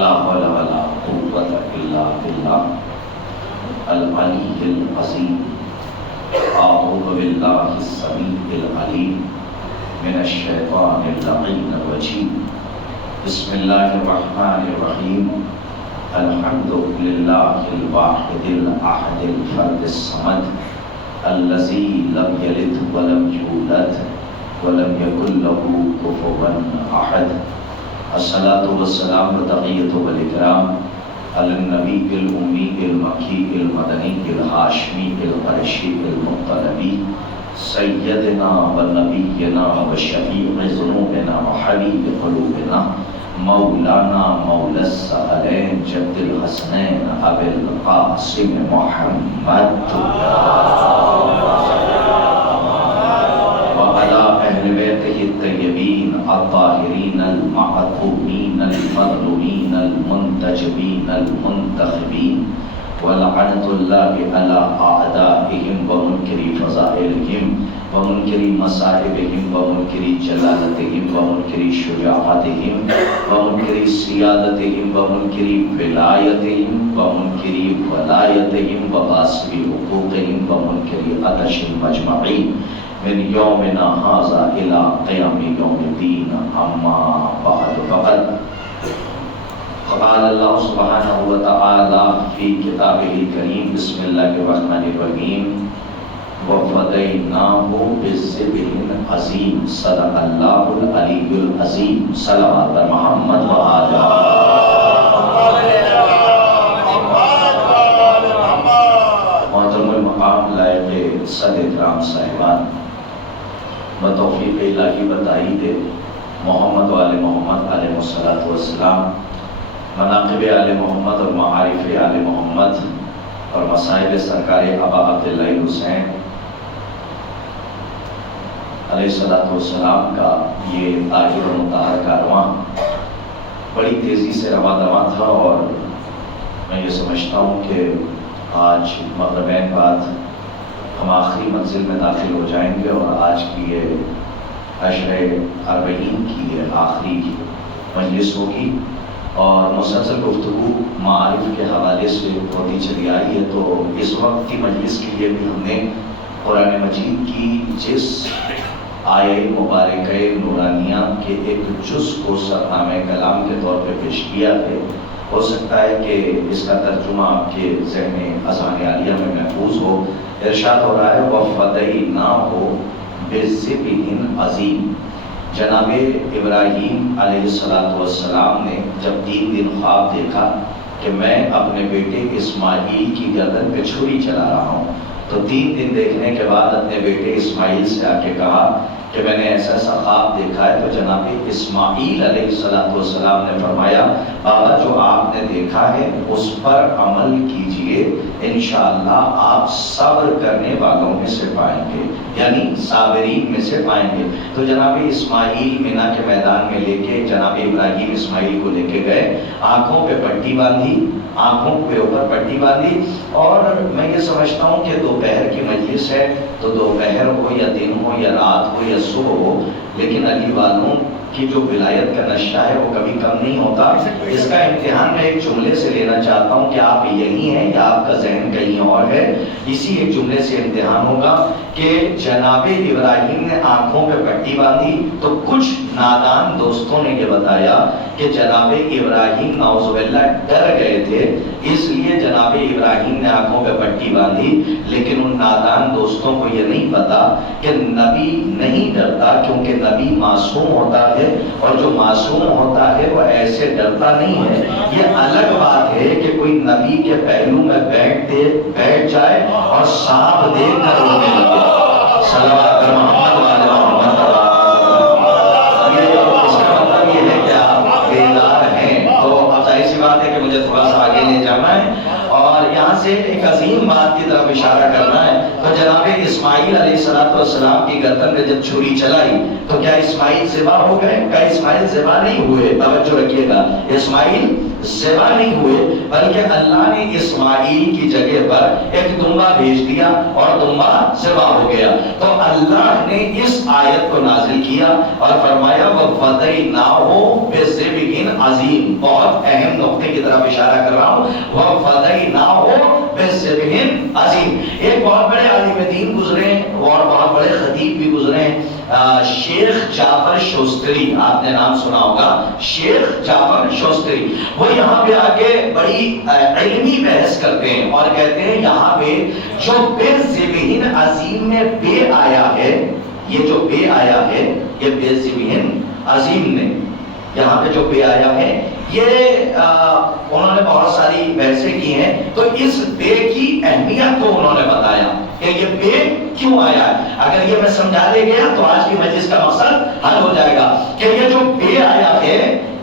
لا حول ولا قوة إلا بالله العلي العظيم أعوذ بالله السميع العليم من الشيطان اللعين الرجيم بسم الله الرحمن الرحيم الحمد لله الواحد الأحد الفرد الصمد الذي لم يلد ولم يولد ولم يكن له كفوا أحد الصلاة والسلام والتحية والإكرام على النبي الأمي المكي المدني الهاشمي القرشي المطلبي سيدنا ونبينا وشفيع ذنوبنا وحبيب قلوبنا مولانا مولى الثقلين جد الحسنين أبي القاسم محمد وعلى أهل بيته الطيبين الطاهرين المعصومين المظلومين المنتجبين المنتخبين ولعنة الله على أعدائهم ومنكر فضائلهم ومنكر مصائبهم ومنكر جلالتهم ومنكر شجاعتهم ومنكر سيادتهم ومنكر ولايتهم ومنكر ولايتهم وغاصب حقوقهم ومنكر عطش المجمعين من يومنا هذا إلى قيام يوم الدين أما بعد فقد قال الله سبحانه وتعالى في كتابه الكريم بسم الله الرحمن الرحيم وفديناه بذبح عظيم صدق الله العلي العظيم صلوات محمد وآل محترم المقام لائق صد اکرام صاحبان بتوفیق الہی بتائی دے محمد و آل محمد علیہ السلام مناقب آل محمد اور معارف آل محمد اور مصائب سرکار ابا عبداللہ حسین علیہ السلام کا یہ طاہر و مطہر کارواں بڑی تیزی سے رواں تھا اور میں یہ سمجھتا ہوں کہ آج مغربین بعد ہم آخری منزل میں داخل ہو جائیں گے اور آج کی یہ عشر اربعین کی یہ آخری مجلس ہوگی اور مسلسل گفتگو معارف کے حوالے سے ہوتی چلی آئی ہے تو اس وقت کی مجلس کے لیے بھی ہم نے قرآن مجید کی جس آیے مبارکہ نورانیہ کے ایک جز کو سرنامہ کلام کے طور پہ پیش کیا ہے ہو سکتا ہے کہ اس کا ترجمہ آپ کے ذہن اذان عالیہ میں محفوظ ہو ارشاد ہو رہا ہے وَفَدَيْنَاهُ بِذِبْحٍ عَظِيمٍ جناب ابراہیم علیہ السلام نے جب 3 دن خواب دیکھا کہ میں اپنے بیٹے اسماعیل کی گردن پہ چھری چلا رہا ہوں تو 3 دن دیکھنے کے بعد اپنے بیٹے اسماعیل سے آ کے کہا کہ میں نے ایسا خواب دیکھا ہے تو جناب اسماعیل علیہ السلام نے فرمایا بابا جو آپ نے دیکھا ہے اس پر عمل کیجئے انشاءاللہ آپ صبر کرنے والوں میں سے پائیں گے یعنی صابرین میں سے پائیں گے تو جناب اسماعیل مینا کے میدان میں لے کے جناب ابراہیم اسماعیل کو لے کے گئے آنکھوں پہ پٹی باندھی آنکھوں کے اوپر پٹی باندھی اور میں یہ سمجھتا ہوں کہ دوپہر کی مجلس ہے تو دوپہر ہو یا دن ہو یا رات ہو یا صبح ہو لیکن علی والوں کی جو ولایت کا نشہ ہے وہ کبھی کم نہیں ہوتا اس کا امتحان میں ایک جملے سے لینا چاہتا ہوں کہ آپ یہی ہیں یا آپ کا ذہن کہیں اور ہے اسی ایک جملے سے امتحان ہوگا کہ جناب ابراہیم نے آنکھوں پہ پٹی باندھی تو کچھ نادان دوستوں نے یہ بتایا کہ جناب ابراہیم نعوذ باللہ ڈر گئے تھے اس لیے جناب ابراہیم نے آنکھوں پہ پٹی باندھی لیکن ان نادان دوستوں کو یہ نہیں پتا کہ نبی نہیں ڈرتا کیونکہ نبی معصوم ہوتا ہے اور جو معصوم ہوتا ہے وہ ایسے ڈرتا نہیں ہے یہ الگ بات ہے کہ کوئی نبی کے پہلو میں بیٹھ جائے اور سانپ دیکھ کر رونے لگے صلوات محمد وعلی محمد اس کا مطلب یہ ہے کہ آپ بیدار ہیں تو اب ظاہر سی بات ہے کہ مجھے تھوڑا سا آگے لے جانا ہے اور یہاں سے ایک عظیم بات کی طرف اشارہ کرنا ہے تو جناب اسماعیل علیہ السلام کی گردن میں جب چھری چلائی تو کیا اسماعیل ذبح ہو گئے؟ کیا اسماعیل ذبح نہیں ہوئے؟ توجہ رکھیے گا اسماعیل ذبح نہیں ہوئے، بلکہ اللہ نے اسماعیل کی جگہ پر ایک دمبا بھیج دیا اور دمبا ذبح ہو گیا۔ تو اللہ نے اس آیت کو نازل کیا اور فرمایا وَفَدَيْنَاهُ بِذِبْحٍ عَظِيمٍ۔ بہت اہم نقطے کی طرف اشارہ کر رہا ہوں، وَفَدَيْنَاهُ بِذِبْحٍ عَظِيمٍ۔ ایک بہت بڑے عالم دین گزرے اور بہت بڑے خطیب بھی گزرے، شیخ جعفر شوستری، آپ نے نام سنا ہوگا، شیخ جعفر شوستری۔ وہ یہاں پہ آ کے بڑی علمی بحث کرتے ہیں اور کہتے ہیں یہاں پہ جو بے ذبحٍ عظیم میں بے آیا ہے، یہ جو بے آیا ہے یہ بے ذبحٍ عظیم میں یہاں پہ جو بے آیا ہے، یہ انہوں نے بہت ساری بحثیں کی ہیں۔ تو اس بے کی اہمیت کو انہوں نے بتایا کہ یہ بے کیوں آیا ہے۔ اگر یہ میں سمجھا دے گیا تو آج کی مجلس کا مقصد حل ہو جائے گا کہ یہ جو بے آیا ہے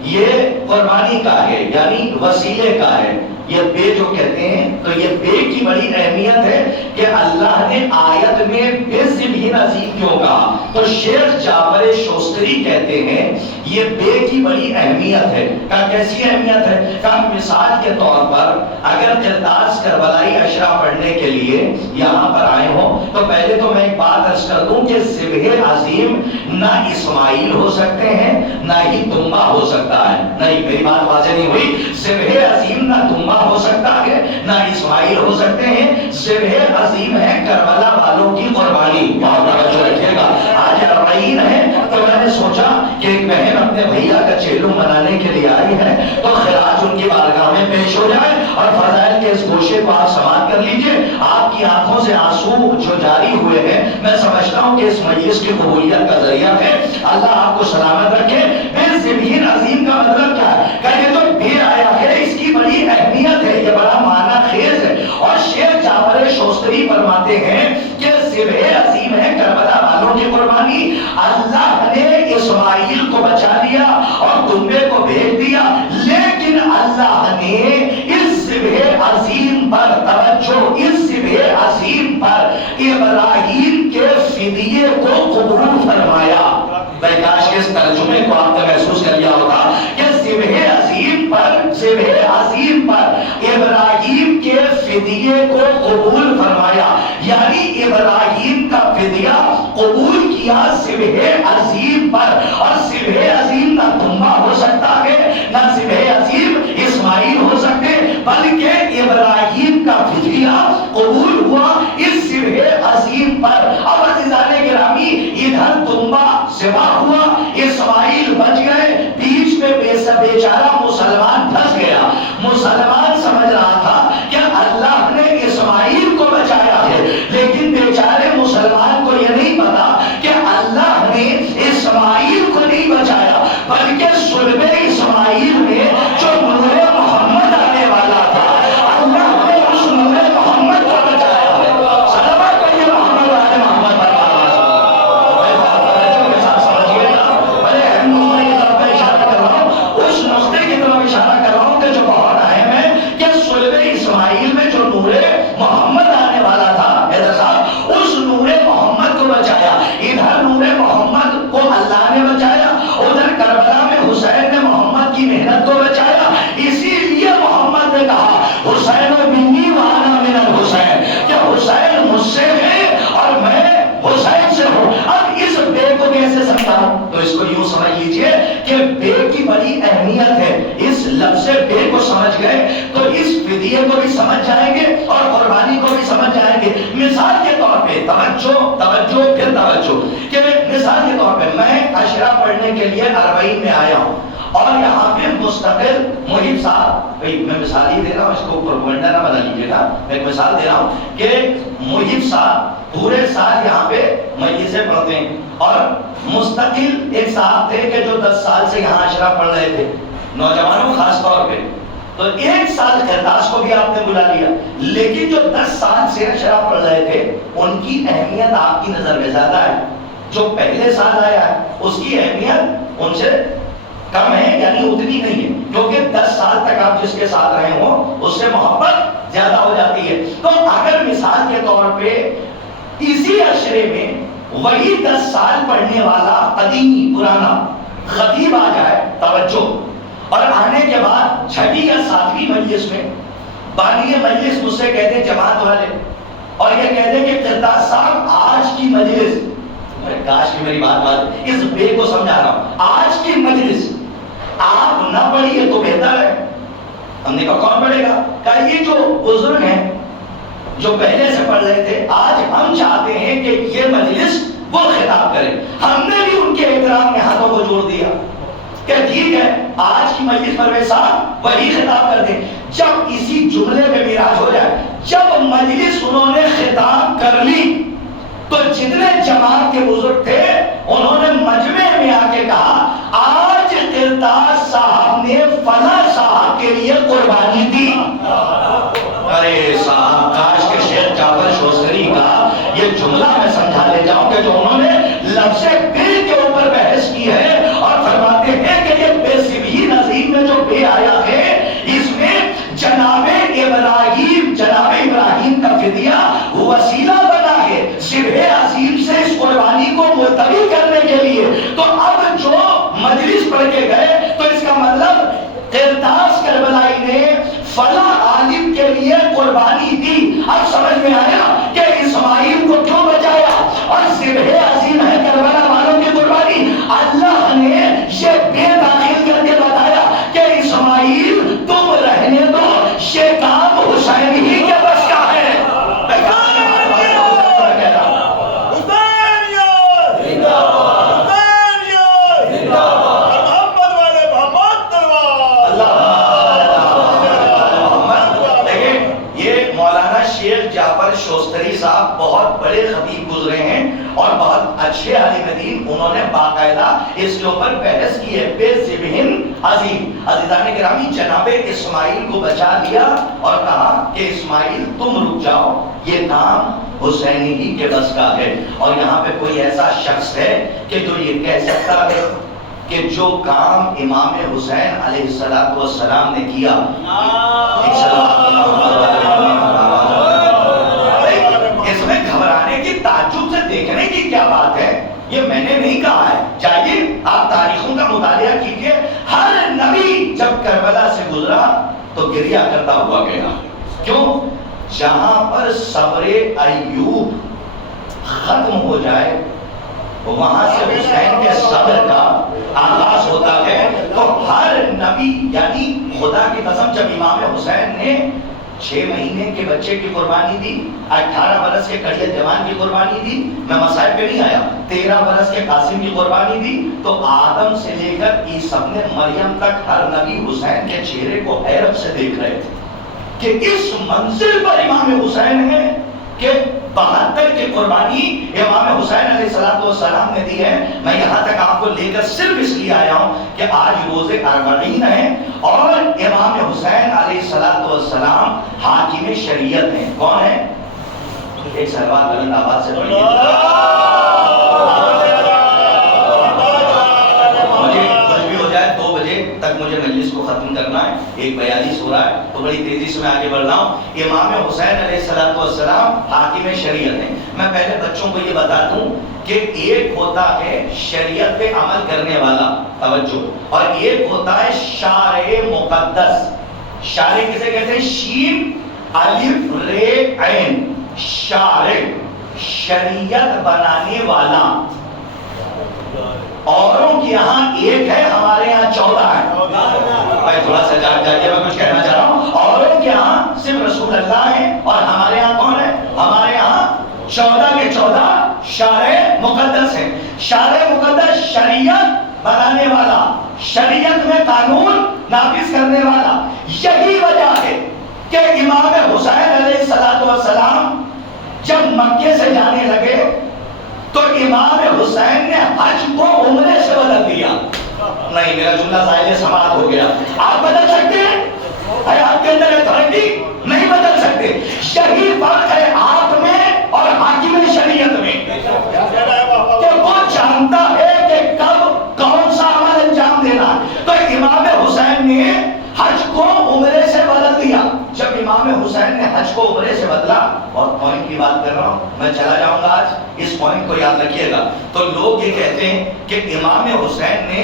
یہ قربانی کا ہے، یعنی وسیلے کا ہے۔ یہ بے جو کہتے ہیں تو یہ بے کی بڑی اہمیت ہے کہ اللہ نے آیت میں بے ذبحٍ عظیم کیوں کہا۔ تو شیخ جعفر شوستری کہتے ہیں یہ بے کی بڑی اہمیت ہے۔ کہا کیسی اہمیت ہے؟ کہا مثال کے طور پر اگر قرطاس کربلائی اشرا پڑھنے کے لیے یہاں پر آئے ہوں تو پہلے تو میں ایک بات عرض کر دوں کہ ذبح عظیم نہ اسماعیل ہو سکتے ہیں نہ ہی دمبا ہو سکتا ہے۔ نہیں، میری بات واضح نہیں ہوئی۔ ذبح عظیم نہ دمبا ہو سکتا ہے نہ اسماعیل ہو سکتے ہیں۔ ذبح عظیم ہے کربلا والوں کی قربانی۔ بہت توجہ رکھیے گا، آج اربعین ہے تو میں نے سوچا کہ ایک بہن اپنے بھیا کا چیلو منانے کے لیے آئی ہے تو خراج ان کی بارگاہ میں پیش ہو جائے اور فضائل کے اس گوشے کو آپ سماعت کر لیجئے۔ آپ کی آنکھوں سے آنسو جو جاری ہوئے ہیں میں سمجھتا ہوں کہ اس مجلس کی قبولیت کا ذریعہ ہے۔ اللہ آپ کو سلامت رکھے۔ بے ذبحٍ عظیم کا مطلب کیا ہے؟ کہ یہ تو بے آیا ہے، اس کی بڑی اہمیت ہے، یہ بڑا معنی خیز ہے۔ اور شیخ جعفر شوستری فرماتے ہیں کہ ذبح عظیم ہے کربلا والوں کی قربانی۔ اللہ نے اسماعیل کو بچا لیا اور دمبے کو بھیج دیا، لیکن اللہ نے اس ذبح عظیم پر توجہ، اس ذبح عظیم پر ابراہیم کے فدیے کو قبول فرمایا۔ کاش کے اس ترجمے کو آپ نے محسوس کر لیا ہوگا کہ ذبح عظیم پر ابراہیم کے فدیے کو قبول فرمایا، یعنی ابراہیم کا فدیہ قبول کیا ذبح عظیم پر۔ اور ذبح عظیم نہ دمبا ہو سکتا ہے نہ ذبح عظیم اسماعیل ہو سکتے، بلکہ ابراہیم کا فدیہ قبول ہوا اس ذبح عظیم پر۔ اب عزیزان گرامی ادھر دمبا ذبح ہوا، اسماعیل بچ گئے، بیچ میں بیچارہ مسلمان پھنس گیا۔ مسلمان سمجھ رہا تھا کہ اللہ نے اسماعیل کو بچایا ہے، لیکن بیچارے مسلمان کو یہ نہیں پتا کہ اللہ نے اسماعیل کو نہیں بچایا، بلکہ صلب اسماعیل میں جو نور محمد آنے والا تھا اللہ نے اس نور محمد کو بچایا ہے۔ صلوات پڑھیے محمد والے محمد پر۔ اس نقطے کی طرف اشارہ کر رہا ہوں کہ جو بہت اہم ہے کہ صلب اسماعیل میں جو نور محمد آنے والا تھا، اس نور محمد کو بچایا۔ ادھر نور محمد کو اللہ نے بچایا، ادھر کربلا میں حسین نے محمد کی محنت کو بچایا۔ اسی لیے محمد نے کہا حسین منی وانا من الحسین، کہ حسین مجھ سے ہے اور میں حسین سے ہوں۔ اب اس بے کو کیسے سمجھاؤں؟ تو اس کو یوں سمجھ لیجئے کہ بے کی بڑی اہمیت ہے۔ اس لفظ بے کو سمجھ گئے تو اس فدیے کو بھی سمجھ جائیں گے اور قربانی کو بھی سمجھ جائیں گے۔ مثال کے طور پہ توجہ پھر توجہ، کہ مثال کے طور پہ میں اشرا پڑھنے کے لیے اربعین میں آیا ہوں اور یہاں پہ مستقل محب صاحب، میں مثال ہی دے رہا ہوں، اس کو پروپیگنڈا نہ بنا لیجیے گا، میں ایک مثال دے رہا ہوں کہ محب صاحب پورے سال یہاں پہ مجلسیں پڑھتے ہیں اور مستقل ایک صاحب تھے کہ جو 10 سال سے یہاں اشرا پڑھ رہے تھے، نوجوانوں خاص طور پہ، تو 1 سال قرطاس کو بھی آپ نے بلا لیا، لیکن جو 10 سال سے اشرا پڑھ رہے تھے ان کی اہمیت آپ کی نظر میں زیادہ ہے۔ جو پہلے سال آیا ہے اس کی اہمیت ان سے کم ہے، یعنی اتنی نہیں ہے، کیونکہ 10 سال تک آپ جس کے ساتھ رہے ہوں اس سے محبت زیادہ ہو جاتی ہے۔ تو اگر مثال کے طور پہ اسی اشرے میں وہی 10 سال پڑھنے والا قدیمی پرانا خطیب آ جائے، توجہ، اور آنے کے بعد چھٹی یا ساتویں مجلس میں بانی مجلس مجھ سے کہتے ہیں جماعت والے، اور یہ کہتے ہیں کہ قرطاس صاحب آج کی مجلس، کاش کی میری بات اس بے کو سمجھا رہا ہوں، آج کی مجلس آپ نہ پڑھیے تو بہتر ہے۔ ہم نے کہا کون پڑھے گا؟ کہا یہ جو بزرگ ہیں جو پہلے سے پڑھ رہے تھے، آج ہم چاہتے ہیں کہ یہ مجلس وہ خطاب کرے۔ ہم نے بھی ان کے احترام میں ہاتھوں کو جوڑ دیا کہ ٹھیک ہے آج کی مجلس پر صاحب وہی خطاب کر دیں۔ جب اسی جملے میں میراج ہو جائے، جب مجلس انہوں نے خطاب کر لی تو جتنے جماعت کے بزرگ تھے انہوں نے مجمع میں آ کے کہا آج قرطاس صاحب نے فلاں صاحب کے لیے قربانی دی۔ ارے صاحب کاش کے شیخ جعفر شوستری کا یہ جملہ میں سمجھا لے جاؤں کہ جو انہوں نے لفظ بے کے اوپر بحث کی ہے اور فرماتے ہیں کہ یہ بے سبیل عظیم میں جو بے آیا ہے اس میں جناب ابراہیم کا فدیہ وسیلہ بنا ہے سبح عظیم سے اس قربانی کو ملتوی کرنے کے لیے۔ تو اب جو مجلس پڑھ کے گئے تو اس کا مطلب قرطاس کربلائی نے فلاں عالم کے لیے قربانی دی۔ اب سمجھ میں آیا کہ اسماعیل کو کیوں بچایا اور ذبح عظیم ہے کربلا والوں کی قربانی۔ اللہ نے یہ بے داخل کر کے بتایا کہ اسماعیل تم رہنے دو، یہ کام حسین ہی کے بس کا ہے۔ شوستری صاحب بہت بڑے خطیب گزرے ہیں اور بہت اچھے عالم دین، انہوں نے باقاعدہ اس کے اوپر بحث کی ہے بے ذبح عظیم۔ عزیزان گرامی جناب اسماعیل کو بچا دیا اور کہا کہ اسماعیل تم رک جاؤ، یہ کام حسین ہی کے بس کا ہے۔ اور یہاں پہ کوئی ایسا شخص ہے کہ جو یہ کہہ سکتا ہے کہ جو کام امام حسین علیہ السلام نے کیا، اس میں گھبرانے کی تعجب سے دیکھنے کی کیا بات ہے؟ یہ میں نے نہیں کہا ہے، چاہیے آپ تاریخوں کا مطالعہ کیجئے۔ ہر نبی جب کربلا سے گزرا تو گریہ کرتا ہوا گیا۔ کیوں؟ جہاں پر صبر ایوب ختم ہو جائے وہاں سے حسین کے صبر کا آغاز ہوتا ہے۔ تو ہر نبی، یعنی خدا کی قسم، جب امام حسین نے 6 مہینے کے بچے کی قربانی دی، 18 برس کے کڑیے جوان کی قربانی دی، میں مسائل پہ نہیں آیا، 13 برس کے قاسم کی قربانی دی، تو آدم سے لے کر عیسی ابن مریم تک ہر نبی حسین کے چہرے کو حیرت سے دیکھ رہے تھے کہ اس منزل پر امام حسین ہے کہ 72 کی قربانی امام حسین علیہ السلام نے دی ہے۔ میں یہاں تک آپ کو لے کر صرف اس لیے آیا ہوں کہ آج روز اربعین ہے اور امام حسین علیہ السلام حاکم شریعت ہیں۔ کون ہے؟ ایک سلوات بلند آواز سے پڑھیے۔ مجھے کچھ بھی ہو جائے 2 بجے تک مجھے مجلس کو ختم کرنا ہے، 1:42 ہو رہا ہے تو بڑی تیزی سے میں آگے بڑھ رہا ہوں۔ امام حسین علیہ السلام حاکم شریعت ہیں۔ میں پہلے بچوں کو یہ بتا دوں کہ ایک ہوتا ہے شریعت پہ عمل کرنے والا، توجہ، اور ایک ہوتا ہے شارع مقدس۔ شارع کسے کہتے ہیں؟ شین الف رے عین، شارع، شریعت بنانے والا۔ اوروں کے یہاں ایک ہے، ہمارے یہاں 14 ہے۔ بھائی تھوڑا سا جاگ جائیے، میں کچھ کہنا چاہ رہا ہوں۔ اوروں کے یہاں صرف رسول اللہ ہے اور ہمارے یہاں کون ہے؟ ہمارے یہاں 14 کے 14 شارع مقدس ہے۔ شارع مقدس شریعت بنانے والا، شریعت میں قانون نافذ کرنے والا۔ یہی وجہ ہے کہ امام حسین علیہ السلام جب مکے سے جانے لگے تو امام حسین نے حج کو عمرے سے بدل دیا۔ نہیں، میرا جملہ ظاہر سماعت ہو گیا۔ آپ بدل سکتے ہیں؟ آپ کے اندر اتھارٹی نہیں بدل سکتے۔ یہی فرق ہے آپ میں اور حاکم شریعت میں کہ وہ جانتا ہے کہ کب کون سا عمل انجام دینا۔ تو امام حسین نے حج کو عمرے سے بدل دیا۔ جب امام حسین نے حج کو عمرے سے بدلا، اور پوائنٹ کی بات کر رہا ہوں، میں چلا جاؤں گا آج، اس پوائنٹ کو یاد رکھیے گا۔ تو لوگ یہ کہتے ہیں کہ امام حسین نے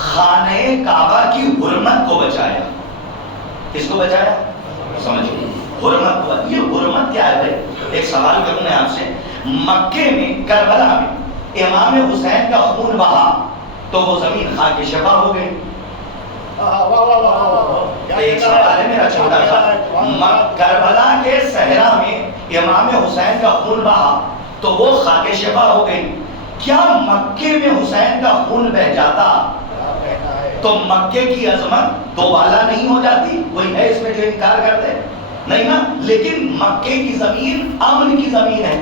خانہ کعبہ کی حرمت کو بچایا. کس کو بچایا؟ سمجھو حرمت کو. یہ حرمت کیا ہے بھائی؟ ایک سوال کروں میں آپ سے. مکے میں کربلا میں امام حسین کا خون بہا تو وہ زمین خاک شفا ہو گئی. ایک سوال ہے میرا چھوٹا سا. کربلا کے صحرا میں امام حسین کا خون بہا تو وہ خاک شفا ہو گئی. کیا مکے میں حسین کا خون بہ جاتا تو مکے کی عظمت دوبالا نہیں ہو جاتی؟ کوئی ہے اس میں جو انکار کر دے؟ نہیں نا. لیکن مکے کی زمین امن کی زمین ہے.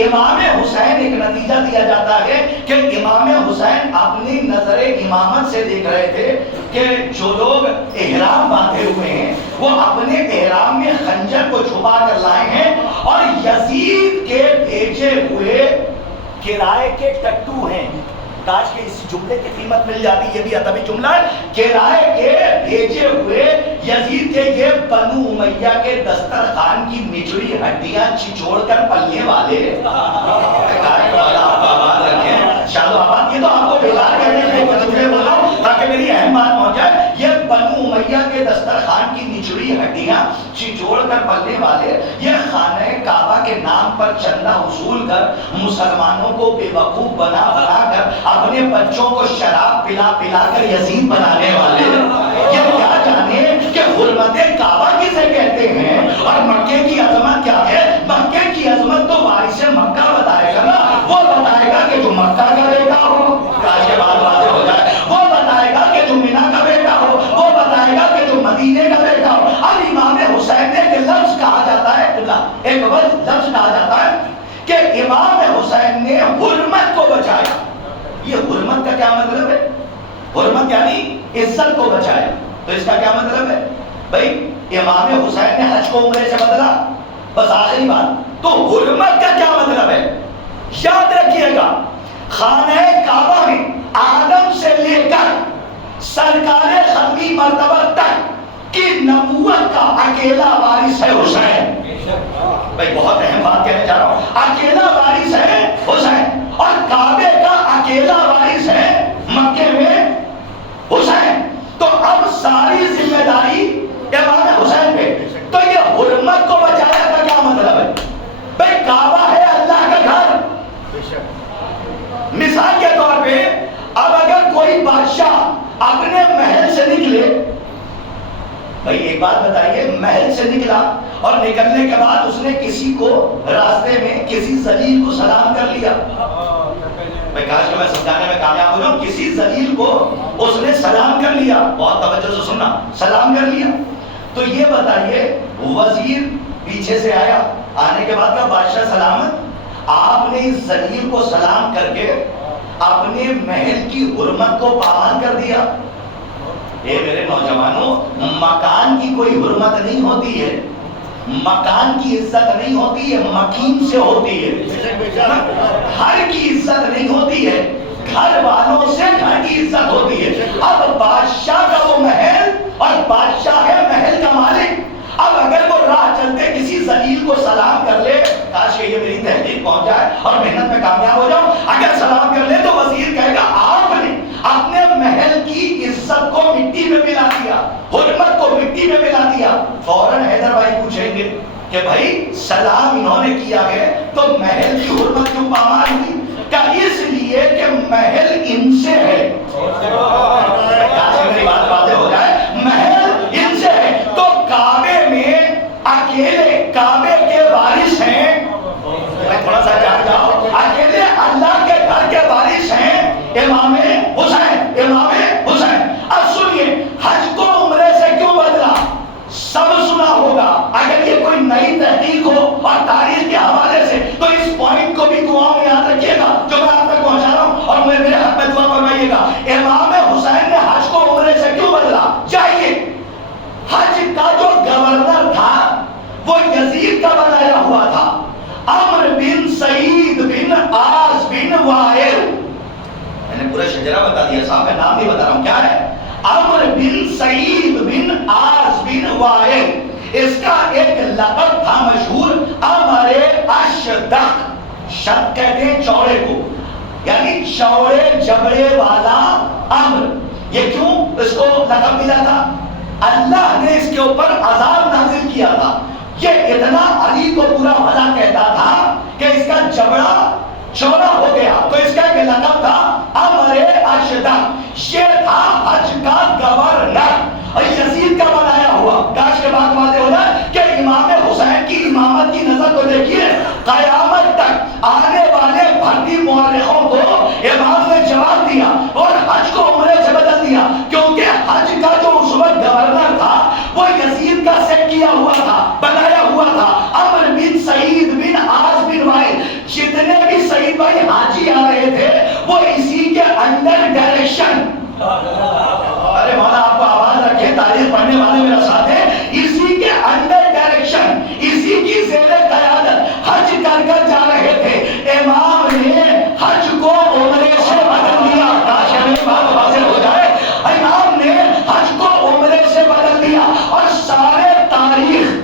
امام حسین ایک نتیجہ دیا جاتا ہے کہ امام حسین اپنی نظر امامت سے دیکھ رہے تھے کہ جو لوگ احرام باندھے ہوئے ہیں وہ اپنے احرام میں خنجر کو چھپا کر لائے ہیں اور یزید کے بھیجے ہوئے کرائے کے ٹٹو ہیں. کاش کہ اس جملے کی قیمت مل جاتی. یہ بھی ادبی جملہ ہے. کرائے کے بھیجے ہوئے یزید کے یہ بنو امیہ کے دسترخوان کی نچلی ہڈیاں چھچوڑ کر پلنے والے شادو آباد. یہ تو آپ کو بیدار کرنے کے لیے جملے بول رہا ہوں تاکہ میری اہم بات پہنچ جائے. یہ بنو امیہ کے دسترخوان کی نچلی ہڈیاں چھچوڑ کر پلنے والے یہ خانہ کعبہ کے نام پر چندہ وصول کر مسلمانوں کو بے وقوف بنا کر اپنے بچوں کو شراب پلا پلا کر یزید بنانے والے یہ کیا جانے کہ حرمت کعبہ کسے کہتے ہیں اور مکے کی عظمت کیا ہے. مکے کی عظمت تو وارث مکہ بتائے گا نا. وہ بتائے گا کہ جو مکہ کا بیٹا ہو, کاش کے بعد واضح ہو جائے, وہ بتائے گا کہ جو مینا کا بیٹا ہو, وہ بتائے گا کہ جو مدینے کا بیٹا ہو. اب امام حسین نے ایک لفظ کہا جاتا ہے, ایک لفظ کہا جاتا ہے کہ امام حسین نے حرمت کو بچایا. یہ حرمت کا کیا مطلب ہے؟ حرمت یعنی عزت کو بچایا. تو اس کا کیا مطلب ہے بھائی؟ امام حسین نے حج کو عمرے سے بدلا. بس آخری بات, تو حرمت کا کیا مطلب ہے؟ یاد رکھیے گا, خانہ کعبہ میں آدم سے لے کر سرکار ختمی مرتبہ تک کی نبوت کا اکیلا وارث ہے حسین. بھائی بہت اہم بات کہنے جا رہا ہوں. اکیلا وارث ہے حسین اور کعبے کا اکیلا وارث ہے مکے میں حسین. تو اب ساری ذمہ داری امام حسین پہ. تو یہ حرمت کو بچایا کا کیا مطلب ہے بھائی؟ کعبہ ہے اللہ کا گھر. مثال کے طور پہ اب اگر کوئی بادشاہ اپنے محل سے نکلے, بھائی ایک بات بتائیے, محل سے نکلا اور نکلنے کے بعد اس نے کسی کو راستے میں کسی ذلیل کو سلام کر لیا. میں کاش کہ میں سمجھانے میں کامیاب ہو جاؤں. کسی ذلیل کو اس نے سلام کر لیا, بہت توجہ سے سننا, سلام کر لیا. تو یہ بتائیے وزیر پیچھے سے آیا, آنے کے بعد کا بادشاہ سلامت, آپ نے اس ذلیل کو سلام کر کے اپنے محل کی حرمت کو پامال کر دیا. اے میرے نوجوانوں, مکان کی کوئی حرمت نہیں ہوتی ہے, مکان کی عزت نہیں ہوتی ہے, مکین سے ہوتی ہے. گھر کی عزت نہیں ہوتی ہے, گھر والوں سے گھر کی عزت ہوتی ہے. اب بادشاہ کا وہ محل اور بادشاہ ہے محل کا مالک. اب اگر وہ راہ چلتے کسی ذلیل کو سلام کر لے, کاش کہ یہ میری تحقیق پہنچ جائے اور محنت میں کامیاب ہو جاؤں, اگر سلام کر لے تو وزیر کہے گا آپ نے اپنے محل کی عزت کو مٹی میں ملا دیا, حرمت کو مٹی میں ملا دیا. فوراً حیدر بھائی پوچھیں گے کہ بھائی سلام انہوں نے کیا ہے تو محل کی حرمت کیوں پامال ہوئی؟ کیا اس لیے کہ محل ان سے ہے. میری بات واضح ہو جائے, محل ان سے ہے. تو کعبے میں اکیلے کعبے کے وارث ہیں, تھوڑا سا جان جاؤ, اکیلے اللہ کے گھر کے وارث ہیں امام حسین. امام حسین. اب سنیے, حج کو عمرے سے کیوں بدلا؟ سب سنا ہوگا. اگر یہ کوئی نئی تحقیق ہو اور تاریخ کے حوالے سے تو اس پوائنٹ کو بھی دعاؤں میں یاد رکھیے گا جو میں آپ تک پہنچا رہا ہوں, اور میرے حق میں دعا فرمائیے گا. امام حسین نے حج کو عمرے سے کیوں بدلا؟ چاہیے حج کا جو گورنر تھا وہ یزید کا بنایا ہوا تھا, عمر بن سعید بن عاص بن وائل. میں نے پورا شجرہ بتا دیا صاحب, میں نام نہیں بتا رہا ہوں. کیا ہے؟ عمر بن سعید بن عاص بن وائل. اس کا ایک لقب تھا مشہور, عمر اشدق. شد کہتے ہیں چوڑے کو, یعنی چوڑے جبڑے والا عمر. یہ کیوں اس کو لقب ملا تھا؟ اللہ نے اس کے اوپر عذاب نازل کیا تھا. یہ اتنا علی کو برا بھلا کہتا تھا کہ اس کا جبڑا چوڑا ہو گیا. تو اس کا ایک لقب تھا امر اشدق. یہ تھا حج کا گورنر اور یزید کا بنایا ہوا. کاش کے بعد واضح ہو جائے کہ امام حسین کی امامت کی نظر کو دیکھیے. قیامت تک آنے والے بھارتی مورخوں کو امام نے جواب دیا اور حج کو عمرے سے بدل دیا، کیونکہ حج کا جو اس وقت گورنر تھا وہ یزید کا سیٹ کیا ہوا تھا، بنایا ہوا تھا. عمر بن سعید بن عاص بن وائل، جتنے بھی سعید بھائی حاجی آ رہے تھے وہ اسی کے انڈر ڈائریکشن. ارے مولا آپ کو آواز رکھے، تاریخ پڑھنے والے میرا ساتھ ہے. اسی کے انڈر ڈائریکشن، اسی کی زیر قیادت حج کر کر جا رہے تھے. امام نے حج کو عمرے سے بدل دیا. کاش میری بات واضح ہو جائے. امام نے حج کو عمرے سے بدل دیا اور سارے تاریخ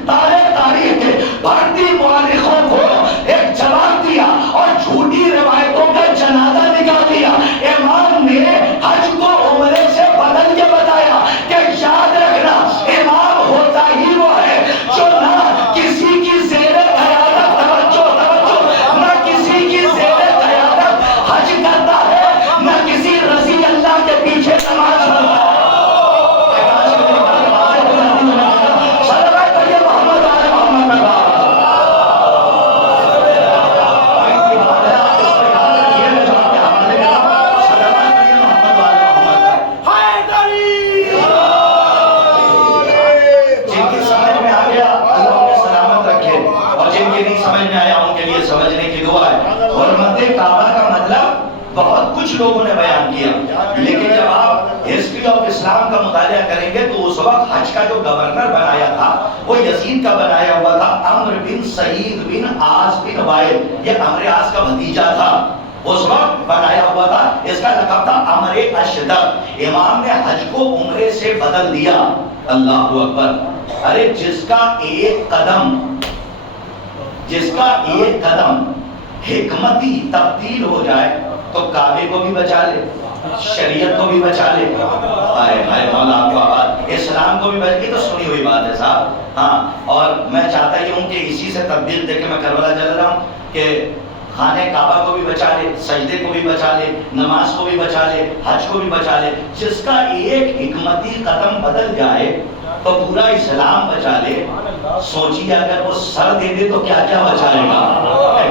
کے بھارتی مورخوں کو ایک جواب دیا اور جھوٹی روایتوں کا جنازہ نکال دیا. امام نے حج کو عمرے سے بدل کے بتایا کہ یاد رکھنا امام ہوتا ہی وہ ہے جو نہ کسی کی زیر قیادت توجہ نہ کسی کی زیر قیادت حج کرتا ہے، نہ کسی رضی اللہ کے پیچھے نماز پڑھتا ہے. بہت کچھ لوگوں نے بیان کیا، لیکن جب آپ ہسٹری آف اسلام کا مطالعہ کریں گے تو اس وقت حج کا جو گورنر بنایا تھا وہ یزید کا بنایا ہوا تھا. عمر بن سعید بن عاص بن وائل، یہ عمرو عاص کا بھتیجا تھا، اس وقت بنایا ہوا تھا. اس کا لقب تھا امر اشدق. امام نے حج کو عمرے سے بدل دیا. اللہ اکبر. ارے جس کا ایک قدم حکمتی تبدیل ہو جائے تو کعبے کو بھی بچا لے، شریعت کو بھی بچا لے. ہائے ہائے مولا آپ کو آباد، اسلام کو بھی بچا. یہ تو سنی ہوئی بات ہے صاحب. ہاں، اور میں چاہتا ہی ہوں کہ اسی سے تبدیل دے کے میں کربلا چل رہا ہوں کہ خانہ کعبہ کو بھی بچا لے، سجدے کو بھی بچا لے، نماز کو بھی بچا لے، حج کو بھی بچا لے. جس کا ایک حکمتی قدم بدل جائے تو پورا اسلام بچا لے. سوچیے اگر وہ سر دے دے تو کیا کیا بچائے گا.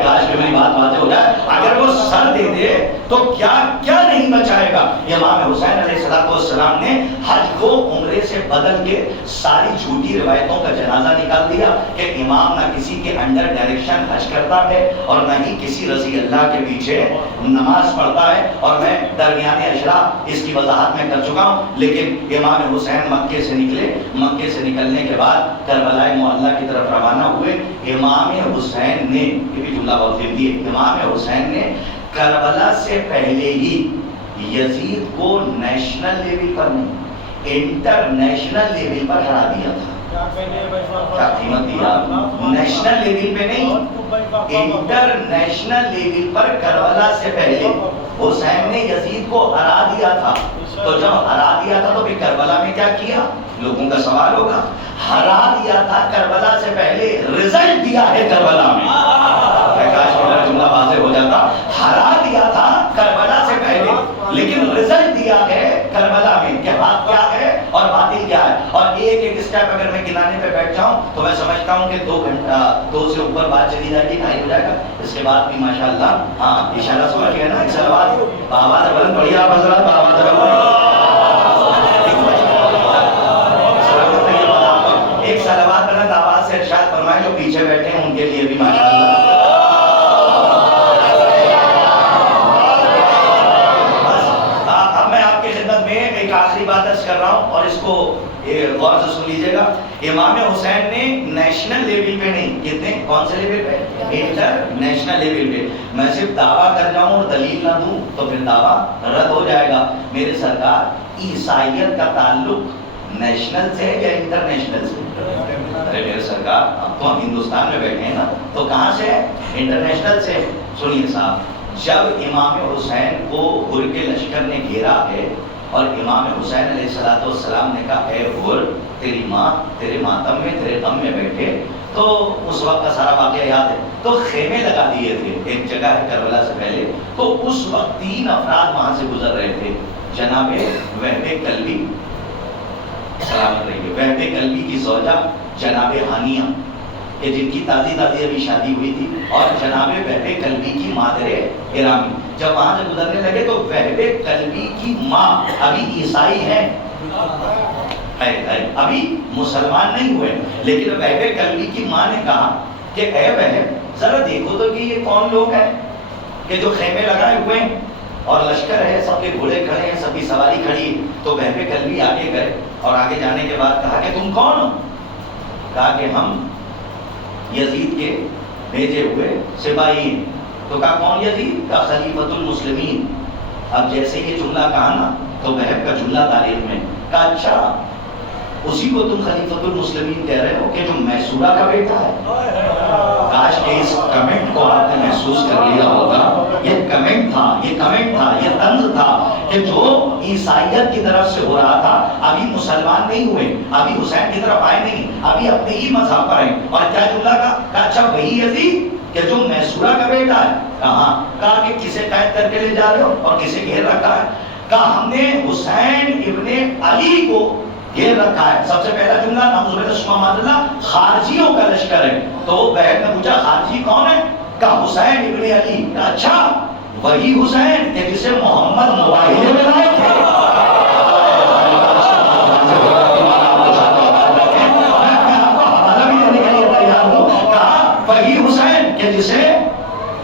کاش کہ میری بات واضح ہو جائے. اگر وہ سر دے دے تو کیا کیا نہیں بچائے گا. امام حسین علیہ السلام نے حج کو عمرے سے بدل کے ساری جھوٹی روایتوں کا جنازہ نکال دیا کہ امام نہ کسی کے انڈر ڈائریکشن حج کرتا ہے اور نہ ہی کسی رضی اللہ کے پیچھے نماز پڑھتا ہے. اور میں درمیان اشرا اس کی وضاحت میں کر چکا ہوں. لیکن امام حسین مکے سے نکلے، مکے سے نکلنے کے بعد کربلا معلیٰ کی طرف روانہ ہوئے. امام حسین نے، یہ بھی جملہ بہت قیمتی ہے، امام حسین نے کربلا سے پہلے ہی یزید کو نیشنل لیول پر نہیں، انٹرنیشنل لیول پر ہرا دیا تھا. کیا قیمت دیا؟ نیشنل لیول پہ نہیں، انٹرنیشنل لیول پر کربلا سے پہلے حسین نے یزید کو ہرا دیا تھا. تو جب ہرا دیا تھا تو پھر کربلا میں کیا کیا؟ لوگوں کا سوال ہوگا. ہرا دیا تھا کربلا سے پہلے، رزلٹ دیا ہے کربلا میں. کاش میرا جملہ واضح ہو جاتا. ہرا دیا تھا کربلا سے پہلے لیکن رزلٹ دیا ہے کربلا میں کہ حق کیا ہے اور باطل کیا ہے. اور ایک ایک اسٹیپ اگر میں گنانے پہ بیٹھ جاؤں تو میں سمجھتا ہوں کہ 2 سے اوپر بات چلی جائے گی، ڈھائی ہو جائے گا. اس کے بعد بھی ماشاءاللہ ہاں اشارہ سمجھ گئے نا. سلوات آواز بلند پڑھیے آپ حضرات، آواز بلند. ایک سلوات بلند آواز سے ارشاد فرمائے جو پیچھے بیٹھے ہیں ان کے لیے بھی ماشاءاللہ. اب میں آپ کی خدمت میں ایک آخری بات عرض کر رہا ہوں اور اس کو غور سے سن لیجیے گا. امام حسین نے نیشنل لیول پہ نہیں، کتنے کون سے لیول پہ؟ انٹرنیشنل لیول پہ. میں صرف دعویٰ کر جاؤں اور دلیل نہ دوں تو پھر دعویٰ رد ہو جائے گا. میرے سرکار عیسائیت کا تعلق نیشنل سے یا انٹرنیشنل سے؟ ارے میرے سرکار اب تو ہم ہندوستان میں بیٹھے ہیں نا، تو کہاں سے ہے؟ انٹرنیشنل سے. سنیے صاحب، جب امام حسین کو غر کے لشکر نے گھیرا ہے اور امام حسین علیہ السلام نے کہا اے غور تیری ماں تیرے ماتم میں تیرے غم میں بیٹھے. تو اس وقت کا سارا واقعہ یاد ہے. تو خیمے لگا دیے تھے, ایک جگہ ہے کربلا سے پہلے. تو اس وقت 3 افراد وہاں سے گزر رہے تھے. جناب وہب کلبی سلامت رہیے, وہب کلبی کی زوجہ جناب ہانیہ کہ جن کی تازی ابھی شادی ہوئی تھی, اور جناب وہب کلبی کی مادر گرامی. جب وہاں سے گزرنے لگے تو وہب کلبی کی ماں ابھی عیسائی ہے, ابھی مسلمان نہیں ہوئے, لیکن وہب کلبی کی ماں نے کہا کہ اے بہن ذرا دیکھو تو کہ یہ کون لوگ ہیں کہ جو خیمے لگائے ہوئے ہیں اور لشکر ہے, سب کے گھوڑے کھڑے ہیں, سب کی سواری کھڑی ہے. تو وہب کلبی آگے گئے اور آگے جانے کے بعد کہا کہ تم کون ہو؟ کہا کہ ہم یزید کے بھیجے ہوئے سپاہی ہیں. تو کہا کون یزید؟ کہا خلیفۃ المسلمین. اب جیسے یہ جملہ کہا نا تو وہب کا جملہ تاریخ میں کہا اچھا اسی کو تم خلیفۃ المسلمین کہہ رہے ہو کہ جو میسورہ کا بیٹا ہے. کاش کہ اس کمنٹ کو آپ نے محسوس کر لیا ہوگا. یہ کمنٹ تھا, یہ طنز تھا کہ جو عیسائیت کی طرف سے ہو رہا تھا. ابھی مسلمان نہیں ہوئے, ابھی حسین کی طرف آئے نہیں, ابھی اپنے ہی مذہب پر ہیں. اور کیا جملہ کہا اچھا وہی یزید کہ جو میسورہ کا بیٹا ہے. کہا کہ کسے قید کر کے لے جا رہے ہو اور کسے گھیر رکھا ہے؟ کہا ہم نے حسین ابن علی کو گھیر رکھا ہے. سب سے پہلا جملہ نعوذ باللہ ثم معاذ اللہ خارجیوں کا لشکر ہے. تو بہن نے پوچھا خارجی کون ہے؟ کہا حسین ابن علی. کہا اچھا وہی حسین کہ جسے محمد مباہلے میں لائے تھے. کہا وہی حسین کہ جسے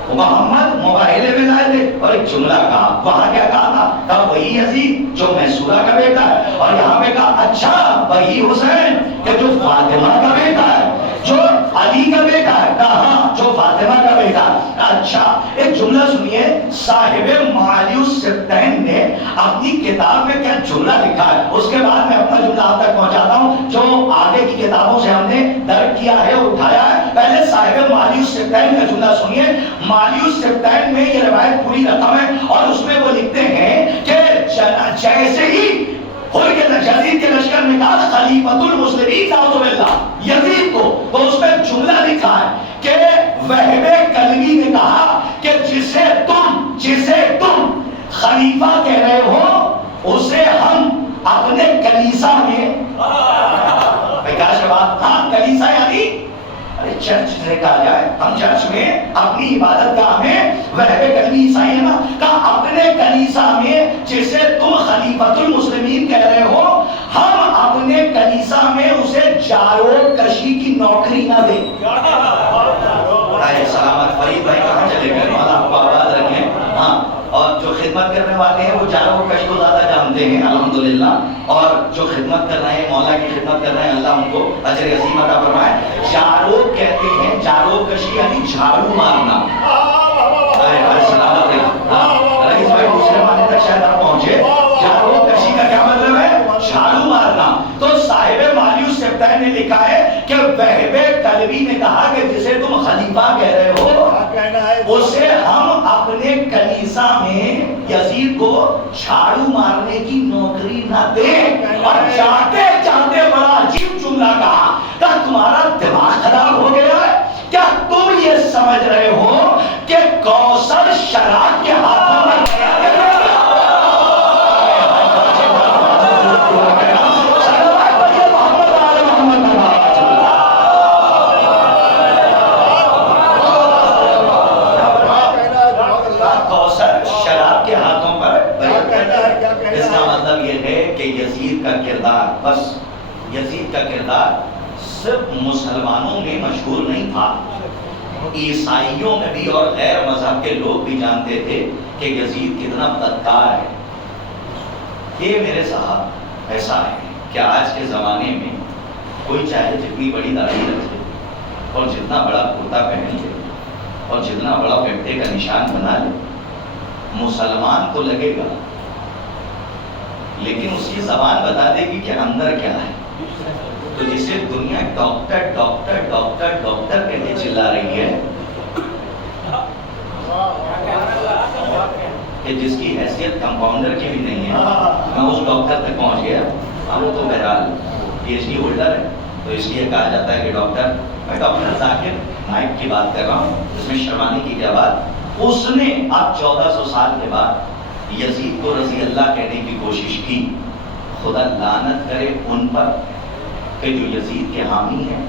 محمد مباہلے میں لائے تھے. اور ایک جملہ کہا, وہاں کیا کہا تھا؟ کہا وہی یزید جو میسورہ کا بیٹا ہے. اور یہاں پہ کہا اچھا وہی حسین کہ جو فاطمہ کا بیٹا ہے, جو علی کا بیٹا ہے. کہا ہاں جو فاطمہ کا بیٹا ہے. اچھا ایک جملہ سنیے, صاحب معالی السبتین نے اپنی کتاب میں کیا جملہ لکھا ہے, اس کے بعد میں اپنا جملہ آپ تک پہنچاتا ہوں جو آگے کی کتابوں سے ہم نے درج کیا ہے, اٹھایا ہے. پہلے صاحب معالی السبتین کا جملہ سنیے. معالی السبتین میں یہ روایت پوری رقم ہے اور اس میں وہ لکھتے ہیں کہ جیسے ہی یزید کے لشکر نے کہا خلیفۃ المسلمین نعوذ باللہ یزید کو, تو اس میں جملہ لکھا ہے کہ وہب کلبی نے کہا کہ جسے تم خلیفہ کہہ رہے ہو اسے ہم اپنے کلیسا میں کیا جواب؟ ہاں کلیسا یعنی چرچ سے کہا جائے, ہم چرچ میں اپنی عبادت گاہ میں وہب کلبی عیسائی ہے نا, کہا اپنے کلیسا میں جسے تم خلیفۃ المسلمین کہہ رہے ہو ہم اپنے کلیسا میں اسے جارود کشی کی نوکری نہ دیں. سلامت فرید بھائی کہاں چلے گئے, مولا آپ کو آباد رکھیں. ہاں اور جو خدمت کرنے والے ہیں وہ جارود کشی کو زیادہ جانتے ہیں الحمدللہ, اور جو خدمت کر رہے ہیں مولا کی خدمت کر رہے ہیں اللہ ان کو اجر عظیم عطا فرمائے. جارود کہتے ہیں, جارود کشی یعنی جھاڑو مارنا. سلامت رئیس بھائی دوسرے معنی تک شاید آپ پہنچے. جارود کشی کا کیا مطلب ہے؟ جھاڑو مارنا. تو صاحب معالی السبتین نے لکھا ہے کہ وہب کلبی نے کہا کہ جسے تم خلیفہ کہہ رہے ہو اسے ہم اپنے کلیسا میں یزید کو جھاڑو مارنے کی نوکری نہ دیں. اور جاتے جاتے بڑا عجیب جملہ کہا, کیا تمہارا دماغ خراب ہو گیا ہے؟ کیا تم یہ سمجھ رہے ہو کہ کوثر شراب کے ہاتھوں میں بس یزید کا کردار صرف مسلمانوں میں مشہور نہیں تھا, عیسائیوں میں بھی اور غیر مذہب کے لوگ بھی جانتے تھے کہ یزید کتنا بدکار ہے. یہ میرے صاحب ایسا ہے کہ آج کے زمانے میں کوئی چاہے جتنی بڑی داڑھی رکھے اور جتنا بڑا کرتا پہن لے اور جتنا بڑا پیپٹے کا نشان بنا لے, مسلمان تو لگے گا لیکن اس کی زبان بتا دے گی کہ اندر کیا ہے. تو جسے دنیا ڈاکٹر ڈاکٹر ڈاکٹر ڈاکٹر کہتے چلا رہی ہے, کہ جس کی حیثیت کمپاؤنڈر کی بھی نہیں ہے، میں اس ڈاکٹر تک پہنچ گیا. وہ تو بہرحال پی ایچ ڈی ہولڈر ہے، تو اس لیے کہا جاتا ہے کہ ڈاکٹر. میں ڈاکٹر ذاکر نائک کی بات کر رہا ہوں، اس میں شرمانے کی کیا بات. اس نے اب 1400 سال کے بعد یزید کو رضی اللہ کہنے کی کوشش کی. خدا لعنت کرے ان پر کہ جو یزید کے حامی ہیں،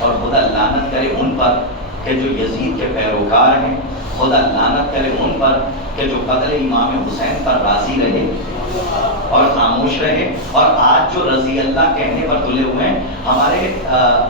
اور خدا لعنت کرے ان پر کہ جو یزید کے پیروکار ہیں. خدا لعنت کرے ان پر کہ جو قتل امام حسین پر راضی رہے اور خاموش رہے. اور آج جو رضی اللہ کہنے پر تلے ہوئے ہیں، ہمارے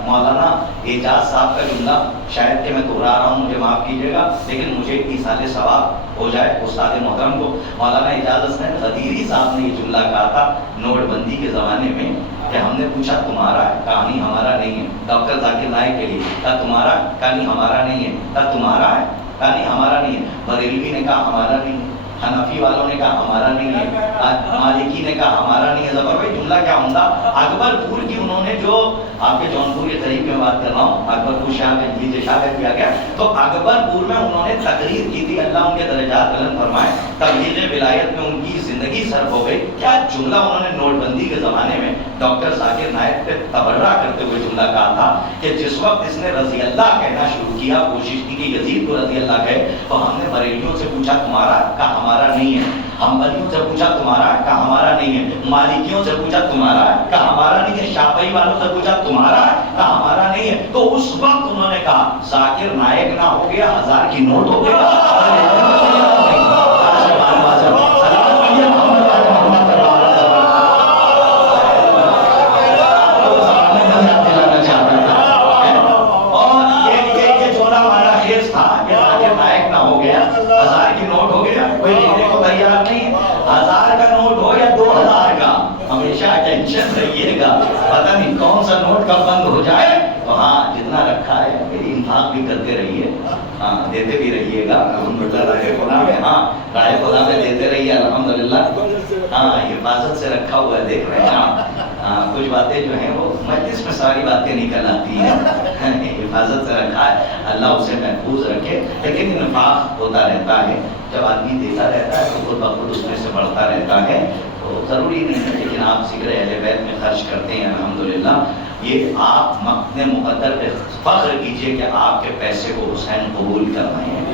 مولانا اعجاز صاحب کا جملہ شاید کہ میں دہرا رہا ہوں، مجھے معاف کیجیے گا، لیکن مجھے ایصال ثواب ہو جائے استاد محترم کو. مولانا اعجاز حسین غدیری صاحب نے یہ جملہ کہا تھا نوٹ بندی کے زمانے میں کہ ہم نے پوچھا تمہارا ہے، کہانی ہمارا نہیں ہے. ڈاکٹر ذاکر نائک کے لیے کہا تمہارا، کہانی ہمارا نہیں ہے. کہا تمہارا ہے، کہانی ہمارا نہیں ہے. بریلوی نے کہا ہمارا نہیں ہے، حنفی والوں نے کہا ہمارا نہیں ہے، مالکی نے کہا ہمارا نہیں ہے. زبر بھائی جملہ کیا عمدہ. اکبر پور کی انہوں نے جو آپ کے جونپور کے قریب میں بات کر رہا ہوں، اکبر پور شاہ میں جیجے شاہ کا کیا گیا، تو اکبر پور میں انہوں نے تقریر کی تھی، اللہ ان کے درجات بلند فرمائے. تبلیغ ولایت میں ان کی زندگی صرف ہو گئی. کیا جملہ انہوں نے نوٹ بندی کے زمانے میں ڈاکٹر ذاکر نائک پہ تبرہ کرتے ہوئے جملہ کہا تھا کہ جس وقت اس نے رضی اللہ کہنا شروع کیا، کوشش کی کہ یزید کو رضی اللہ کہے، تو ہم نے بریلیوں سے پوچھا تمہارا، کہا ہمارا نہیں ہے. حنبلیوں سے پوچھا تمہارا، کہا ہمارا نہیں ہے. مالکیوں سے پوچھا تمہارا، کہا ہمارا نہیں ہے. شافعی والوں سے پوچھا تمہارا، کہا ہمارا نہیں ہے. تو اس وقت انہوں نے کہا ذاکر نائک نہ ہو گیا، 1000 کی نوٹ ہو گیا. پتہ نہیں کون سا نوٹ کب بند ہو جائے. تو ہاں جتنا رکھا ہے انفاق بھی کرتے رہیے، ہاں دیتے بھی رہیے گا. رائے خدا میں، ہاں رائے خدا میں دیتے رہیے الحمدللہ. ہاں حفاظت سے رکھا ہوا ہے، دیکھ رہے ہیں. ہاں کچھ باتیں جو ہیں وہ مجلس میں ساری باتیں نکل آتی ہیں. حفاظت سے رکھا ہے، اللہ اسے محفوظ رکھے. لیکن انفاق ہوتا رہتا ہے، جب آدمی دیتا رہتا ہے تو خود بخود اس میں سے بڑھتا رہتا ہے. تو ضروری نہیں ہے لیکن آپ ذکر اہل بیت میں خرچ کرتے ہیں الحمدللہ. یہ آپ اپنے مقدر پہ فخر کیجئے کہ آپ کے پیسے کو حسین قبول کر رہے ہیں.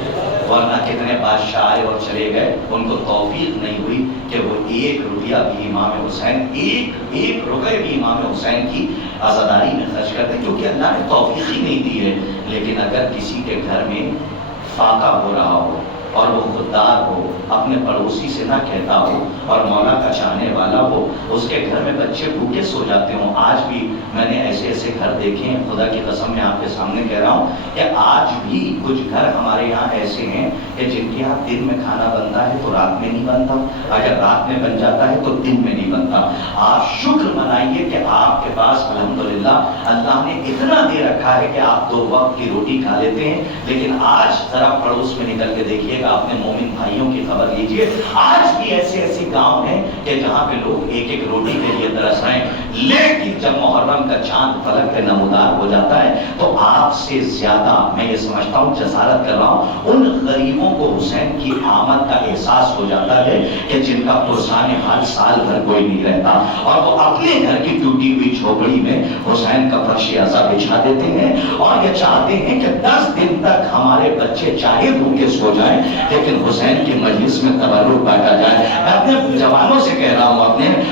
ورنہ کتنے بادشاہ آئے اور چلے گئے، ان کو توفیق نہیں ہوئی کہ وہ 1 روپیہ بھی امام حسین، ایک روپے بھی امام حسین کی عزاداری میں خرچ کرتے، کیونکہ اللہ نے توفیق ہی نہیں دی ہے. لیکن اگر کسی کے گھر میں فاقہ ہو رہا ہو اور وہ خوددار ہو، اپنے پڑوسی سے نہ کہتا ہو اور مولا کا چاہنے والا ہو، اس کے گھر میں بچے بھوکے سو جاتے ہوں. آج بھی میں نے ایسے ایسے گھر دیکھے ہیں، خدا کی قسم میں آپ کے سامنے کہہ رہا ہوں کہ آج بھی کچھ گھر ہمارے یہاں ایسے ہیں کہ جن کے یہاں دن میں کھانا بنتا ہے تو رات میں نہیں بنتا، اگر رات میں بن جاتا ہے تو دن میں نہیں بنتا. آپ شکر منائیے کہ آپ کے پاس الحمدللہ اللہ نے اتنا دے رکھا ہے کہ آپ 2 وقت کی روٹی کھا لیتے ہیں. لیکن آج ذرا پڑوس میں نکل کے دیکھیے، اپنے مومن بھائیوں کی خبر لیجئے. آج بھی ایسے گاؤں ہیں کہ جہاں پہ لوگ ایک روٹی کے لیے ترس رہے ہیں. لیکن جب محرم کا چاند فلک پہ نمودار ہو جاتا ہے تو آپ سے زیادہ میں یہ سمجھتا ہوں، جسارت کر رہا ہوں، ان غریبوں کو حسین کی آمد کا احساس ہو جاتا ہے کہ جن کا پرسان حال سال بھر کوئی نہیں رہتا، اور وہ اپنے گھر کی ٹوٹی ہوئی جھوپڑی میں حسین کا فرش اعظم بچھا دیتے ہیں اور یہ چاہتے ہیں کہ 10 دن تک ہمارے بچے چاہے بھوکے سو جائیں لیکن حسین کی مجلس میں تبرک بانٹا جائے. میں اپنے جوانوں سے کہہ رہا ہوں،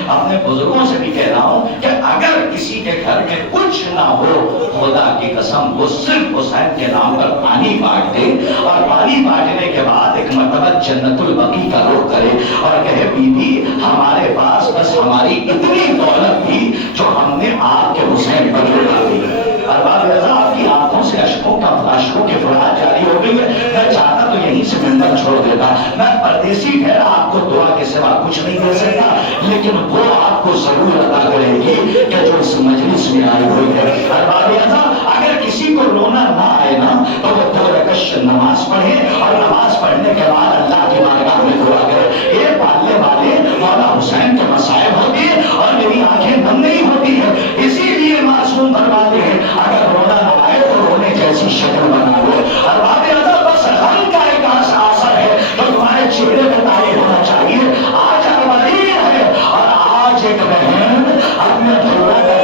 اپنے بزرگوں سے بھی کہہ رہا ہوں کہ اگر کسی کے گھر میں کچھ نہ ہو، خدا کی قسم وہ صرف حسین کے نام پر پانی بانٹ دے، اور پانی بانٹنے کے بعد ایک مرتبہ جنت البقیع کا رخ کرے اور کہے بی بی ہمارے پاس بس ہماری اتنی دولت تھی جو ہم نے آپ کے حسین پر لٹا دی. ارباب رضا آپ کی آنکھوں سے اشکوں کے فراز جاری ہو گئی ہے. میں چاہتا تو یہیں سے منبر چھوڑ دیتا، میں پردیسی ٹھہرا، آپ کو دعا کے سوا کچھ نہیں دے سکتا، لیکن وہ آپ کو ضرور عطا کرے گی کہ جو اس مجلس میں آئی ہوئی ہے. ارباب رضا اگر کسی کو رونا نہ آئے نا تو وہ 2 رکعت نماز پڑھے اور نماز پڑھنے کے بعد اللہ کی بارگاہ میں دعا کرے. یہ پالنے والے مولا حسین کے مصائب ہوتی ہے اور میری آنکھیں بند نہیں ہوتی ہے، اسی لیے معصوم فرماتے ہیں اگر رونا نہ آئے تو رونے جیسی شکل بنا لو. ارباب رضا بس غم کا ایک اثر ہے تو تمہارے چہرے پہ تاری ہو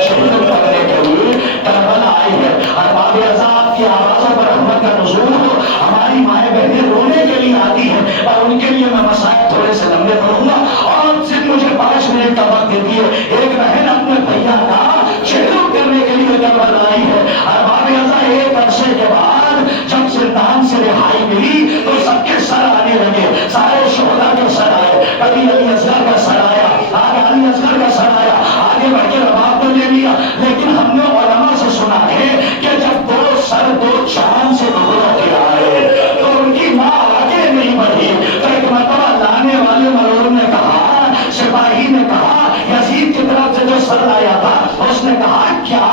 شہید کرنے کے لیے کربلا آئی ہے. ارباب عذاب کی آوازوں پر رحمت کا نزول ہو. ہماری مائیں بہنیں رونے کے لیے آتی ہیں اور ان کے لیے میں مسائل تھوڑے سے لمبے پڑھوں گا اور صرف مجھے 5 منٹ کا وقت دیتی ہے. ایک بہن اپنے بھیا کا شہید کرنے کے لیے کربلا آئی ہے. ارباب عذاب ایک عرصے کے بعد جب زندان سے رہائی ملی تو سب کے سر آنے لگے. سارے شہداء کے سر آئے. کبھی علی اصغر کا سر آیا, آگے علی اصغر کا سر آیا, آگے بڑھ کے رباب کو لے لیا. لیکن ہم نے علماء سے سنا ہے کہ جب 2 سر 2 چاند سے ٹکڑوں کے آئے تو ان کی ماں آگے نہیں بڑھی. تو ایک مرتبہ لانے والے مرور نے کہا, سپاہی نے کہا, یزید کی طرف سے جو سر آیا تھا اس نے کہا کیا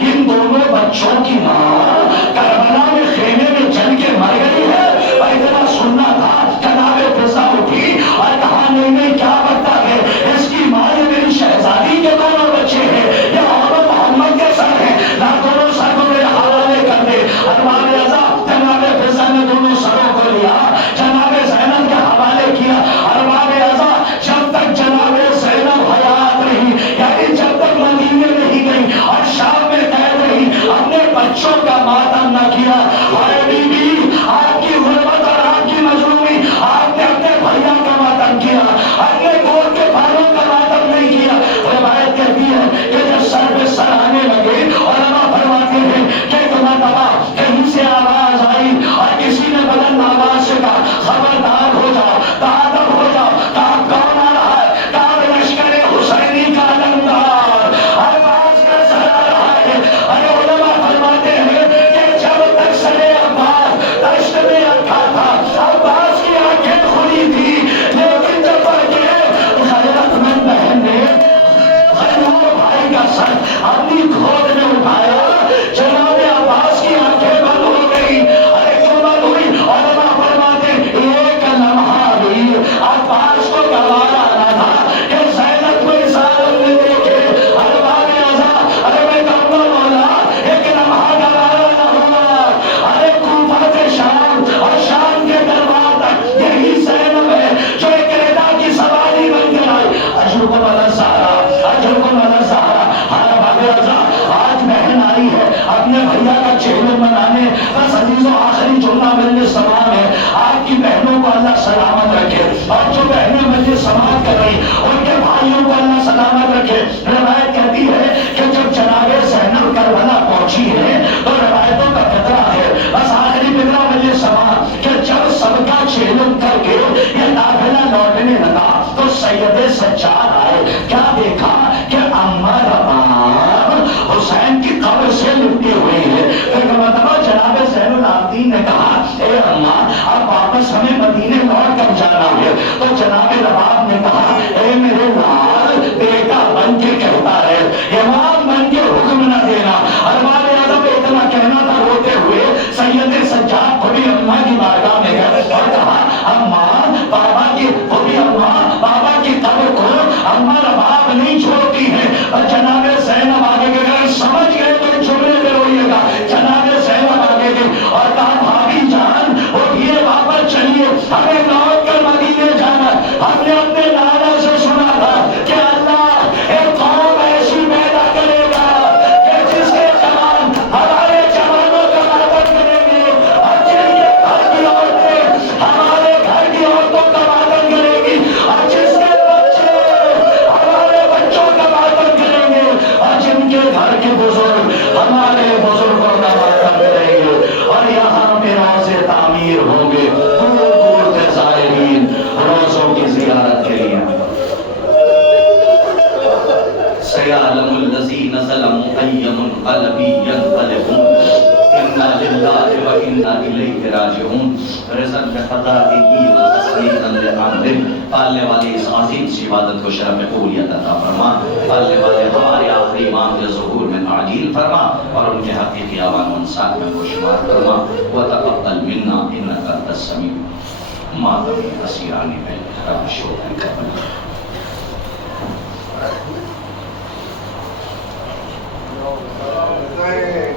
ان دونوں بچوں کی ماں کربلا میں خیمے میں جل کے مر گئی ہے؟ اور اتنا سننا تھا. جناب فضا اٹھی اور کہا نہیں نہیں کیا بتا ہے, اس کی ماں یہ میری شہزادی کے دونوں بچے ہیں, یہ عورت محمد کے سر ہیں, نہ دونوں سر کو میرے حوالے کر دے. ارباب عذاب جناب فضا نے دونوں سروں کو لیا, جناب زینب کے حوالے کیا. ارباب عذاب جب تک جناب زینب حیات رہی, یعنی جب تک مدینے نہیں گئی اور شام میں قید رہی, اپنے بچوں کا ماتم نہ کیا. ہائے بی بی, آپ کی غربت اور آپ کی مظلومی, آپ نے اپنے بھیا کا ماتم کیا, اپنے گود کے بھائیوں کا ماتم نہیں کیا. روایت کہتی ہے کہ جب سر پہ سر آنے لگے, علماء فرماتے ہیں کہ ایک مرتبہ کہیں سے آواز آئی اور کسی نے بلند آواز سے کہا خبردار ہو جاؤ, تادب ہو جاؤ. کہا کون آ رہا ہے؟ کہا لشکر حسینی کا علمدار عباس کا سر آ رہا ہے. ارے علماء فرماتے ہیں کہ جب تک سر عباس دشت میں رکھا تھا, عباس کی آنکھیں کھلی تھی, لیکن جب غیرت مند بہن نے غیور بھائی کا سر اپنی گود میں اٹھایا, جناب عباس کی آنکھیں بند ہو گئی. ارے کیوں بند ہوئی؟ علماء فرماتے ایک لمحہ بھی عباس کو گوارا نہ تھا کہ زینب کو اس عالم میں دیکھے. ارباب عذاب, ارے میں کہوں گا مولا ایک لمحہ گوارا نہ ہوا. ارے کوفہ سے شام اور شام کے دربار تک یہی زینب ہے جو ایک ردا کی سواری بن کر آئی. اجرکم علی الزہرا, اجرکم علی الزہرا. ارباب عذاب آج بہن آئی ہے اپنے بھیا کا چہرہ منانے. بس عزیزوں آخری جملہ مجلس تمام ہے. آپ کی بہنوں کو اللہ سلامت رکھے, اور جو بہنیں مجلس سماعت کر رہی ان کے بھائیوں کو اللہ سلامت رکھے. روایت کہتی ہے کہ جب جناب زینب کربلا پہنچی ہے تو روایتوں کا فطرہ ہے, بس آخری فطرہ مجلس سماعت, کہ جب سب کا چہرہ کر کے یہ قافلہ لوٹنے لگا تو سید سجاد آئے. کیا دیکھا کہ اماں رباب حسین کی قبر سے لپٹی ہوئی ہے. ایک مرتبہ جناب زین العابدین نے کہا اے اماں اب واپس ہمیں مدینے لوٹ کر جانا ہے. تو جناب رباب نے کہا اے میرے لال, بیٹا بن کے کہتا ہے, امام بن کے حکم نہ دینا. ارباب اعظم اتنا کہنا تھا روتے ہوئے, سید سجاد خود بھی اماں کی بارگاہ میں گئے اور کہا اماں بابا کی, وہ بھی اماں بابا کی قبر کو اماں رباب نہیں چھوڑتی ہے. اور جناب زینب آگے گئے, سمجھ گئے تو جملے میں روئیے گا. جناب زینب آگے گئے اور کہا بھابھی جان اٹھیے واپس چلیے, ہمیں لوٹ کر مدینے جانا. ہم نے اپنے نانا سے سنا تھا کہ اللہ ایک قوم ایسی پیدا کرے گا کہ جس کے جوان ہمارے جوانوں کا مدد کریں گے, اور جن کے گھر کی عورتیں ہمارے گھر کی عورتوں کا مدد کریں گی, اور جس کے بچے ہمارے بچوں کا مدد کریں گے, اور جن کے گھر کے بزرگ ہمارے بزرگوں کا مدد کریں گے. اور یہاں پہ روزے تعمیر ہوں گے, دور دور سے زائرین روزوں کی زیارت کے لیے. سیعلم الذین ظلموا ای منقلب ینقلبون انا للہ و انا الیہ راجعون. رزق بقضائہ و تسلیتا لعاملہ. پالنے والی اس عظیم سی عبادت کو شرف قبولیت عطا فرما. پالنے والے ہمارے آخری امام کے ظہور میں تعجیل فرما اور ان کے حقیقی آوان منصات میں خوشمار فرما. وتقبل منا انک انت السمیع. ماتمی اسیرانی میں رب شکر قبل. Hey.